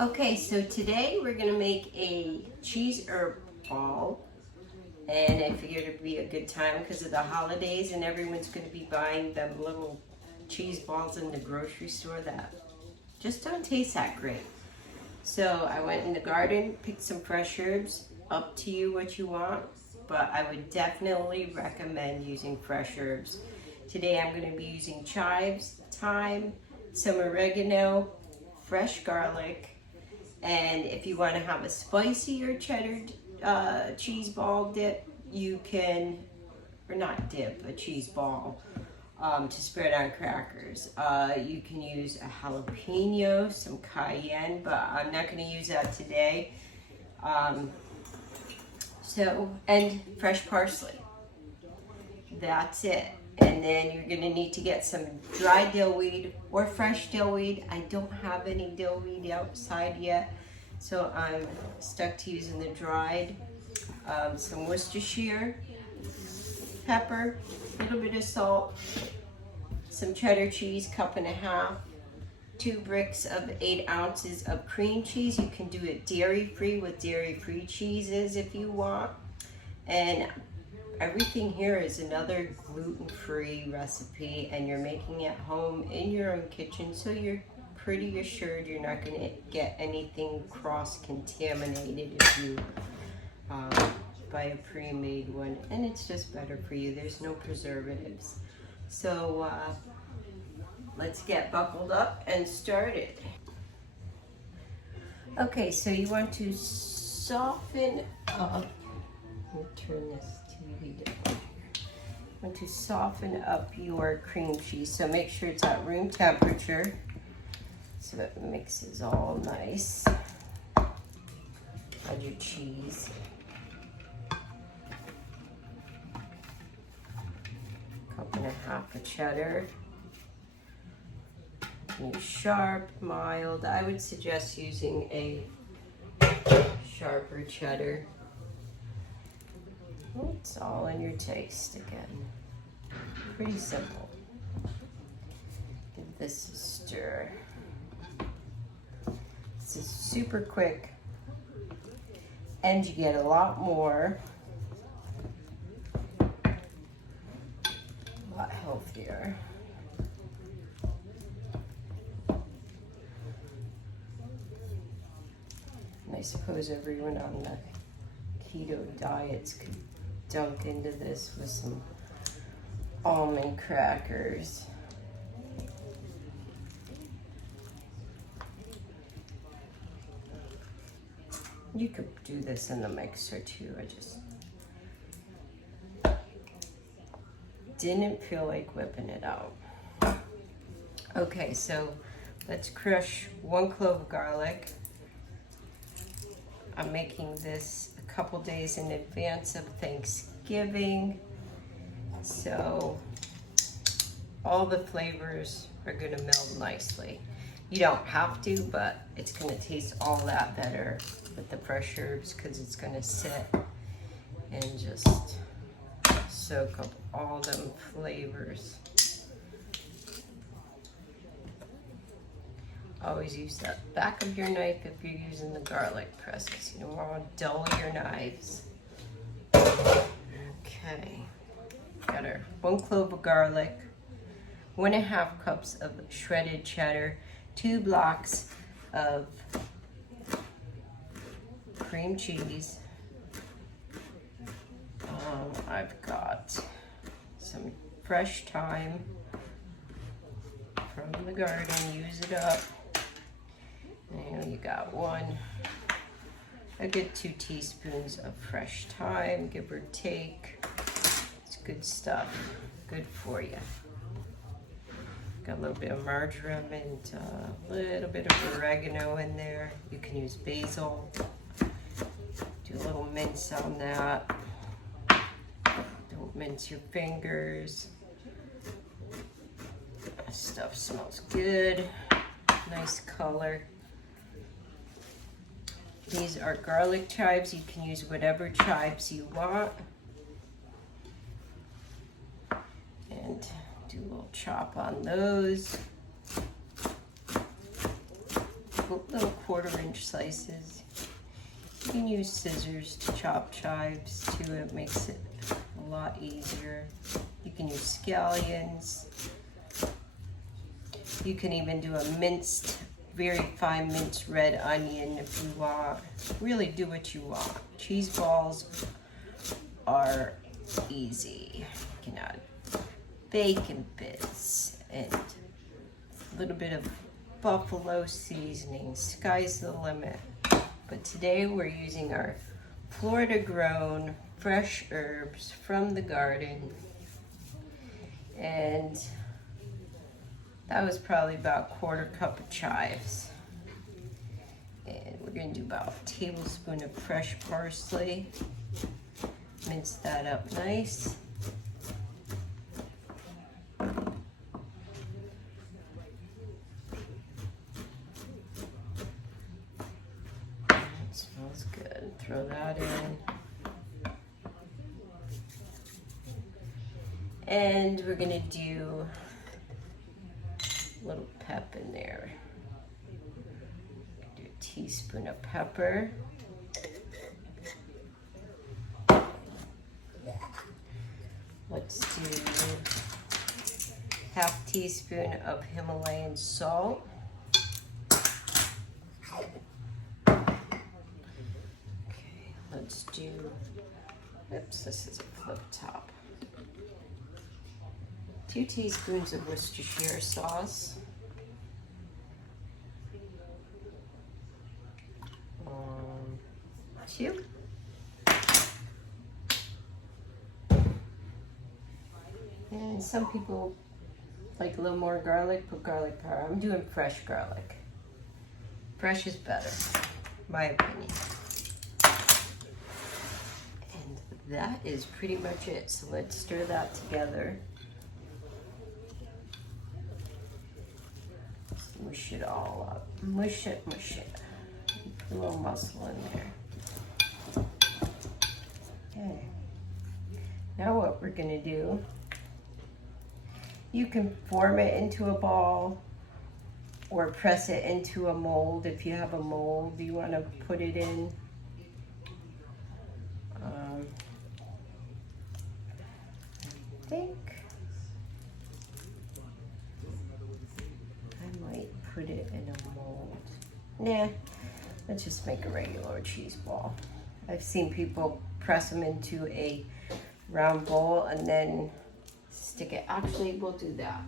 Okay, so today we're gonna make a cheese herb ball, and I figured it'd be a good time because of the holidays and everyone's gonna be buying them little cheese balls in the grocery store that just don't taste that great. So I went in the garden, picked some fresh herbs, up to you what you want, but I would definitely recommend using fresh herbs. Today I'm gonna be using chives, thyme, some oregano, fresh garlic, and if you want to have a spicier cheddar cheese ball dip, you can, or not dip, a cheese ball to spread on crackers. You can use a jalapeno, some cayenne, but I'm not going to use that today. And fresh parsley. That's it. And then you're going to need to get some dry dill weed or fresh dill weed. I don't have any dill weed outside yet, so I'm stuck to using the dried. Some Worcestershire pepper, a little bit of salt, some cheddar cheese, 1.5 cups, 2 bricks of 8 ounces of cream cheese. You can do it dairy-free with dairy-free cheeses if you want. And everything here is another gluten-free recipe, and you're making it home in your own kitchen, so you're pretty assured you're not going to get anything cross-contaminated if you buy a pre-made one, and it's just better for you. There's no preservatives. So let's get buckled up and started. Okay, so you want to soften up. Let me turn this TV down. You want to soften up your cream cheese, so make sure it's at room temperature so it mixes all nice. Add your cheese. Cup and a half of cheddar. Use sharp, mild. I would suggest using a sharper cheddar. It's all in your taste again. Pretty simple. Give this a stir. This is super quick, and you get a lot more. A lot healthier. And I suppose everyone on the keto diets could dunk into this with some almond crackers. You could do this in the mixer too. I just didn't feel like whipping it out. Okay, so let's crush 1 clove of garlic. I'm making this a couple days in advance of Thanksgiving, so all the flavors are gonna meld nicely. You don't have to, but it's gonna taste all that better with the fresh herbs because it's gonna sit and just soak up all them flavors. Always use that back of your knife if you're using the garlic presses. You don't want to dull your knives. Okay, got our 1 clove of garlic, 1.5 cups of shredded cheddar, 2 blocks of cream cheese. I've got some fresh thyme from the garden. Use it up. And you got a good 2 teaspoons of fresh thyme, give or take. It's good stuff, good for you. Got a little bit of marjoram and a little bit of oregano in there. You can use basil. Do a little mince on that. Don't mince your fingers. That stuff smells good. Nice color. These are garlic chives. You can use whatever chives you want. And do a little chop on those. little 1/4-inch slices. You can use scissors to chop chives too. It makes it a lot easier. You can use scallions. You can even do a minced, very fine minced red onion if you want. Really do what you want. Cheese balls are easy. You can add bacon bits and a little bit of buffalo seasoning. Sky's the limit. But today we're using our Florida grown fresh herbs from the garden. And that was probably about 1/4 cup of chives. And we're gonna do about a tablespoon of fresh parsley. Mince that up nice. Smells good. Throw that in. And we're gonna do a little pep in there. Do a teaspoon of pepper. Let's do 1/2 teaspoon of Himalayan salt. Let's do, oops, this is a flip top. 2 teaspoons of Worcestershire sauce. 2. And some people like a little more garlic, put garlic powder. I'm doing fresh garlic. Fresh is better, my opinion. That is pretty much it. So let's stir that together. Mush it all up. Mush it, mush it. Put a little muscle in there. Okay. Now what we're gonna do, you can form it into a ball or press it into a mold if you have a mold you wanna put it in. I think I might put it in a mold. Nah, let's just make a regular cheese ball. I've seen people press them into a round bowl and then stick it. Actually, we'll do that.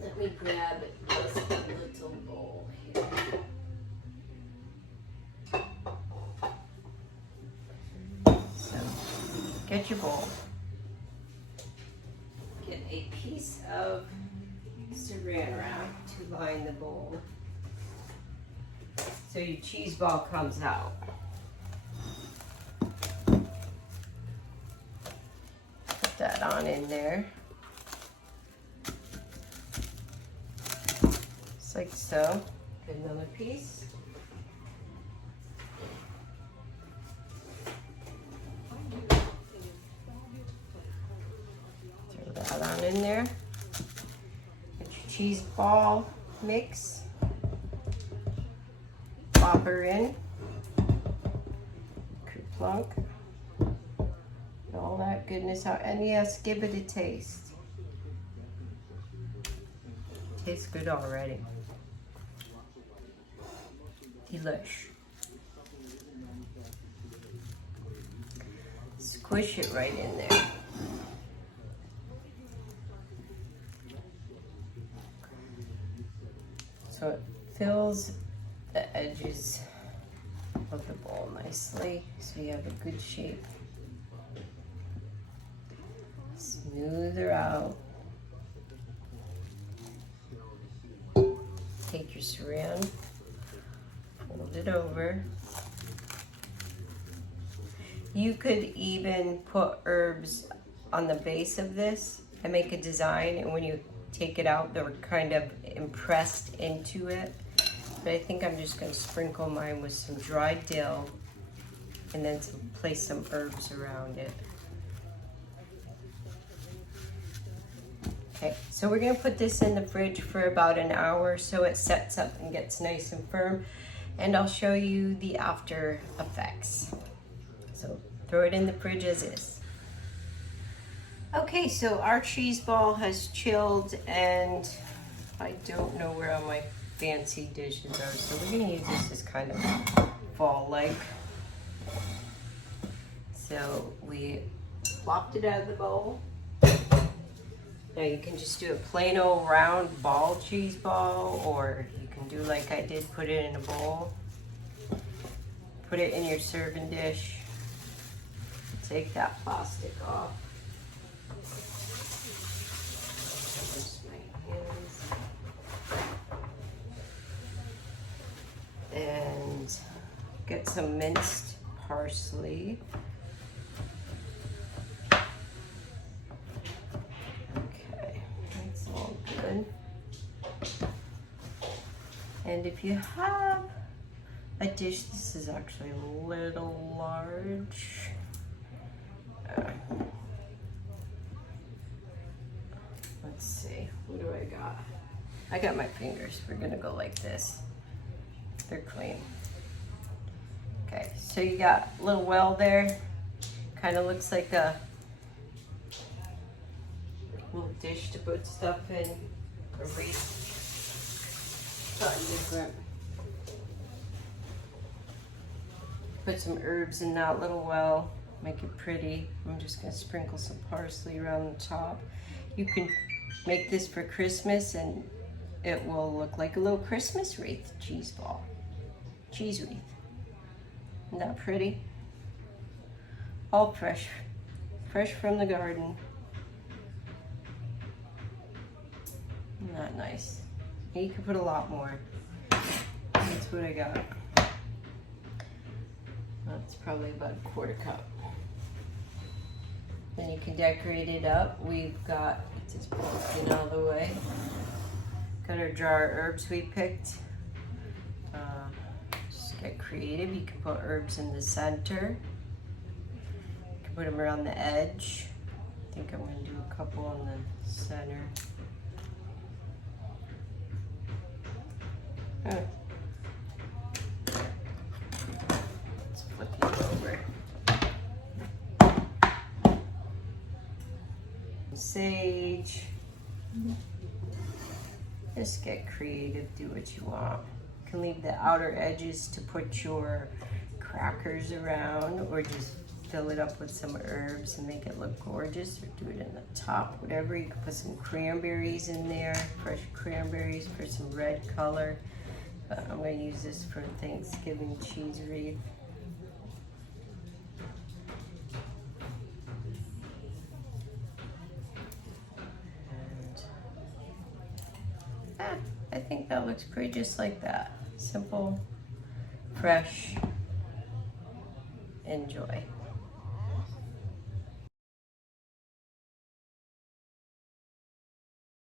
Let me grab this little bowl here. Get your bowl. Get a piece of saran wrap to line the bowl so your cheese ball comes out. Put that on in there. Just like so. Get another piece. That on in there. Get your cheese ball mix. Pop her in. Kerplunk. And all that goodness out. And yes, give it a taste. Tastes good already. Delish. Squish it right in there. So it fills the edges of the bowl nicely, so you have a good shape. Smooth her out. Take your saran, fold it over. You could even put herbs on the base of this and make a design, and when you take it out, they're kind of impressed into it. But I think I'm just going to sprinkle mine with some dried dill and then place some herbs around it. Okay, so we're gonna put this in the fridge for about an hour so it sets up and gets nice and firm, and I'll show you the after effects. So throw it in the fridge as is. Okay, so our cheese ball has chilled, and I don't know where all my fancy dishes are, so we're gonna use this as kind of fall-like. So we plopped it out of the bowl. Now you can just do a plain old round ball cheese ball, or you can do like I did, put it in a bowl. Put it in your serving dish. Take that plastic off. And get some minced parsley. Okay, that's all good. And if you have a dish, this is actually a little large. Let's see, what do I got? I got my fingers. We're gonna go like this. They're clean. Okay, so you got a little well there. Kind of looks like a little dish to put stuff in. A wreath. Something different. Put some herbs in that little well. Make it pretty. I'm just gonna sprinkle some parsley around the top. You can make this for Christmas and it will look like a little Christmas wreath cheese ball. Cheese wreath. Isn't that pretty? All fresh. Fresh from the garden. Isn't that nice? And you can put a lot more. That's what I got. That's probably about a quarter cup. Then you can decorate it up. We've got, it's just broken out of the way. Got our jar of herbs we picked. Just get creative. You can put herbs in the center. You can put them around the edge. I think I'm going to do a couple in the center. Let's flip these over. Sage. Just get creative, do what you want. You can leave the outer edges to put your crackers around, or just fill it up with some herbs and make it look gorgeous, or do it in the top, whatever. You can put some cranberries in there, fresh cranberries for some red color. But I'm going to use this for Thanksgiving cheese wreath. I think that looks pretty, just like that. Simple, fresh, enjoy.